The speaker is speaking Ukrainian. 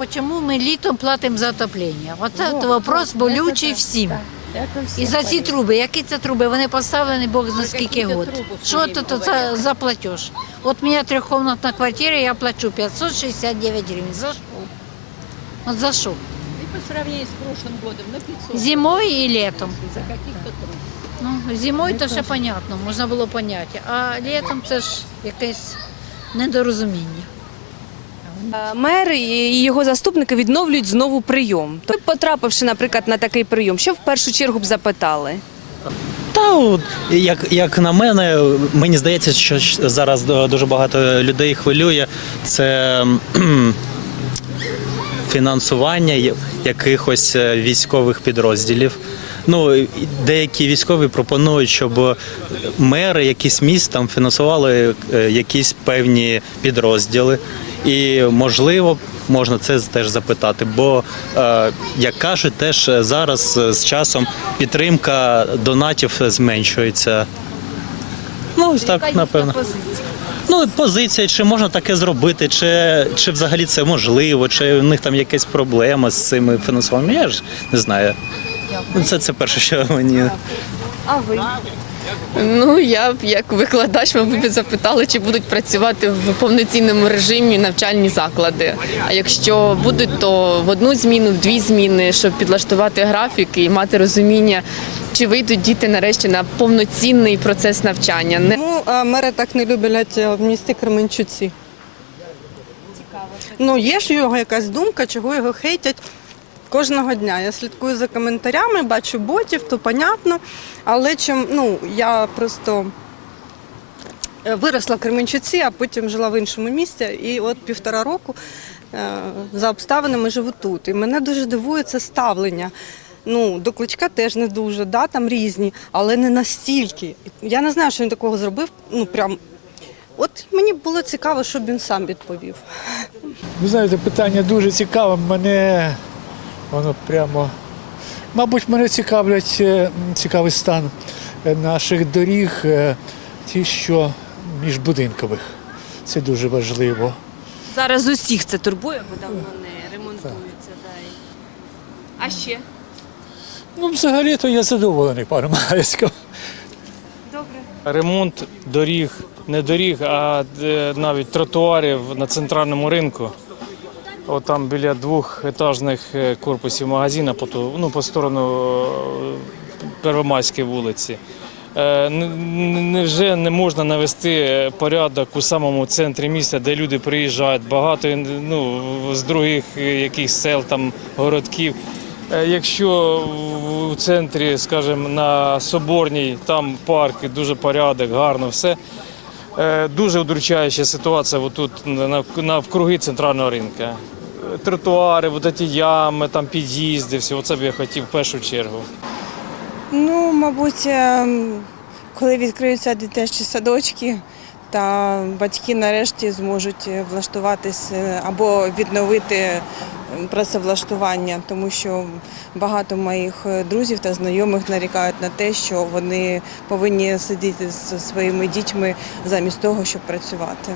Почему мы літом платимо за отоплення? От це вопрос болючий всім. І за ці труби, які це труби? Вони поставлені Бог зна скільки год. Що тут за, за платеж? От у мене трьохкомнатна квартира, я плачу 569 гривень. За що? От за що? И по сравнению с прошлым годом на 500 Зимою і літом. за каких-то труб. Ну, зимою то ще понятно, можна було поняти. А літом це ж якесь недорозуміння. Е, Мер і його заступники відновлюють знову прийом. То, потрапивши, наприклад, на такий прийом, що в першу чергу б запитали? Та як, як на мене, мені здається, що зараз дуже багато людей хвилює це фінансування якихось е, військових підрозділів. Ну, деякі військові пропонують, щоб мери якісь міст там фінансували е, якісь певні підрозділи. І можливо, можна це теж запитати, бо е, як кажуть, теж зараз е, з часом підтримка донатів зменшується. Ну, ось так, напевно. Ну, позиція, чи можна таке зробити, чи, чи взагалі це можливо, чи в них там якась проблема з цими фінансуванням. Я ж не знаю. Ну, це, це перше, що мені. А ви? Ну, я б як викладач, мабуть, би запитали, чи будуть працювати в повноцінному режимі навчальні заклади. А якщо будуть, то в одну зміну, в дві зміни, щоб підлаштувати графіки і мати розуміння, чи вийдуть діти нарешті на повноцінний процес навчання. Не Чому е, мери так не люблять е, в місті Кременчуці? Ну, є ж його якась думка, чого його хейтять кожного дня. Я слідкую за коментарями, бачу ботів, то понятно. Але чим, ну, я просто е, виросла в Кременчуці, а потім жила в іншому місті. І от півтора року е, за обставинами живу тут. І мене дуже дивує це ставлення. Ну, до кличка теж не дуже, да, там різні, але не настільки. Я не знаю, що він такого зробив. Ну прям. От мені було цікаво, щоб він сам відповів. Ви знаєте, питання дуже цікаве. Мене воно прямо. Мабуть, мене цікавлять е, цікавий стан е, наших доріг, е, ті, що міжбудинкових. Це дуже важливо. Зараз усіх це турбує, бо давно не ремонтуються. Да. А ще? Ну, взагалі-то я задоволений паном Гаєцьким. Ремонт доріг, не доріг, а навіть тротуарів на центральному ринку. От там біля двох етажних е, корпусів магазина по, ту- ну, по сторону е, Первомайської вулиці. Е, не- Невже не можна навести порядок у самому центрі міста, де люди приїжджають, багато ну, з других якихось сел, там, городків. Якщо у центрі, скажімо, на Соборній, там парк, дуже порядок, гарно все. Дуже удручаюча ситуація отут на- навкруги центрального ринку. Тротуари, вот ці ями, там під'їзди, все це б я хотів в першу чергу. Ну, мабуть, ем, коли відкриються дитячі садочки, та батьки нарешті зможуть влаштуватись е, або відновити працевлаштування, тому що багато моїх е, друзів та знайомих нарікають на те, що вони повинні сидіти зі своїми дітьми замість того, щоб працювати.